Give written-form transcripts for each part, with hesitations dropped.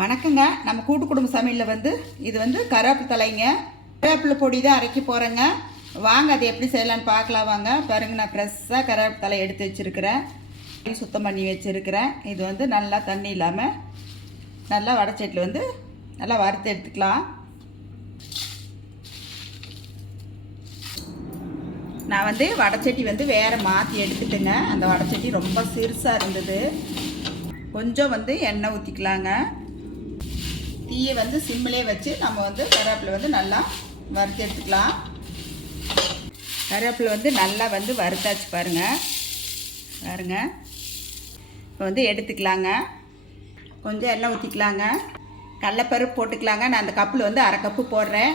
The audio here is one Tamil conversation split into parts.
வணக்கங்க. நம்ம கூட்டு குடும்ப சமையலில் இது கருவேப்பிலை தலைங்க. கருவேப்பிலை பொடி தான் அரைக்க போகிறேங்க. வாங்க அது எப்படி செய்யலான்னு பார்க்கலாம் வாங்க. பாருங்க, நான் ஃப்ரெஷ்ஷாக கருவேப்பிலை தலை எடுத்து வச்சுருக்கிறேன், சுத்தம் பண்ணி வச்சுருக்கிறேன். இது நல்லா தண்ணி இல்லாமல் நல்லா வடச்சட்டியில் நல்லா வறுத்து எடுத்துக்கலாம். நான் வடச்சட்டி வேறு மாற்றி எடுத்துட்டுங்க. அந்த வடச்சட்டி ரொம்ப சிறுசாக இருந்தது. கொஞ்சம் எண்ணெய் ஊற்றிக்கலாங்க. தீயை சிம்மிலே வச்சு நம்ம கருவேப்பிலை நல்லா வறுத்து எடுத்துக்கலாம். கருவேப்பிலை நல்லா வறுத்தாச்சு பாருங்கள். இப்போ எடுத்துக்கலாங்க. கொஞ்சம் எண்ணெய் ஊற்றிக்கலாங்க. கடலைப்பருப்பு போட்டுக்கலாங்க. நான் அந்த கப்பில் அரை கப்பு போடுறேன்.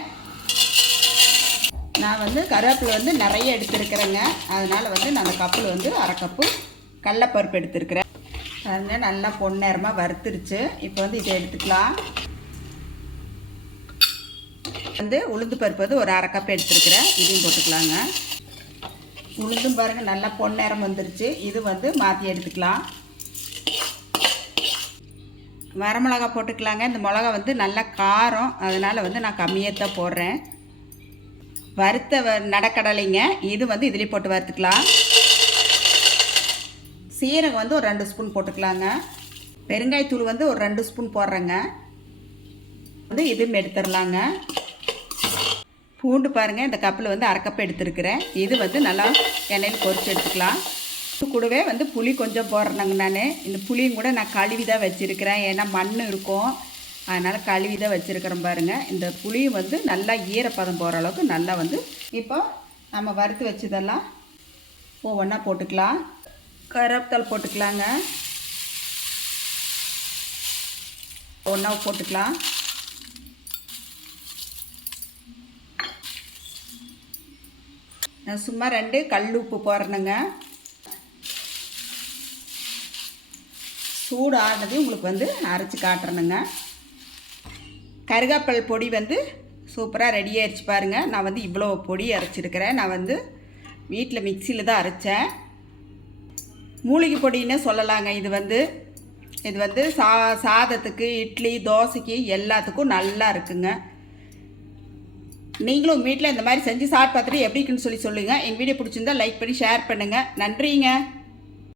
நான் கருவேப்பிலை நிறைய எடுத்துருக்கிறேங்க. அதனால் நான் அந்த கப்பில் அரை கப்பு கடலைப்பருப்பு எடுத்துருக்கிறேன். பாருங்க, நல்லா பொன்னேரமாக வறுத்துருச்சு. இப்போ இதை எடுத்துக்கலாம். உளுந்து பருப்பு ஒரு அரை கப் எடுத்துருக்கிறேன். இதையும் போட்டுக்கலாங்க. உளுந்தும் பாருங்கள் நல்லா பொன்னேரம் வந்துருச்சு. இது மாற்றி எடுத்துக்கலாம். வரமிளகா போட்டுக்கலாங்க. இந்த மிளகா நல்லா காரம், அதனால் நான் கம்மியாக தான் போடுறேன். வறுத்த நடக்கடலைங்க. இது இதிலே போட்டு வறுத்துக்கலாம். சீரகம் ஒரு 2 ஸ்பூன் போட்டுக்கலாங்க. பெருங்காயத்தூள் ஒரு 2 ஸ்பூன் போடுறேங்க. இதுவும் எடுத்துடலாங்க. பூண்டு பாருங்கள், இந்த கப்பில் அரை கப் எடுத்துருக்கிறேன். இது நல்லா எண்ணெயில் பொரிச்சு எடுத்துக்கலாம். கூடவே புளி கொஞ்சம் போடுறேங்க. நான் இந்த புளியும் கூட நான் கழுவி தான் வச்சுருக்கிறேன். ஏன்னா மண் இருக்கும், அதனால் கழுவி தான் வச்சுருக்கிறேன். பாருங்கள், இந்த புளியும் நல்லா ஈரப்பதம் போகிற அளவுக்கு நல்லா இப்போ நம்ம வறுத்து வச்சதெல்லாம் ஒவ்வொன்றா போட்டுக்கலாம். கருவேப்பிலை போட்டுக்கலாங்க. ஒன்றா போட்டுக்கலாம். நான் சும்மா 2 கல் உப்பு போடுறேனுங்க. சூடு ஆனதையும் உங்களுக்கு அரைச்சி காட்டுறேனுங்க. கருவேப்பிலை பொடி சூப்பராக ரெடி ஆயிடுச்சு பாருங்கள். நான் இவ்வளோ பொடி அரைச்சிருக்கிறேன். நான் வீட்டில் மிக்சியில் தான் அரைச்சேன். மூலிகை பொடின்னு சொல்லலாங்க. இது சாதத்துக்கு, இட்லி, தோசைக்கு எல்லாத்துக்கும் நல்லா இருக்குங்க. நீங்களும் வீட்டில் இந்த மாதிரி செஞ்சு சாப்பிட்டு பார்த்துட்டு எப்படி இருக்குன்னு சொல்லுங்கள். எங்கள் வீடியோ பிடிச்சிருந்தா லைக் பண்ணி ஷேர் பண்ணுங்கள். நன்றிங்க.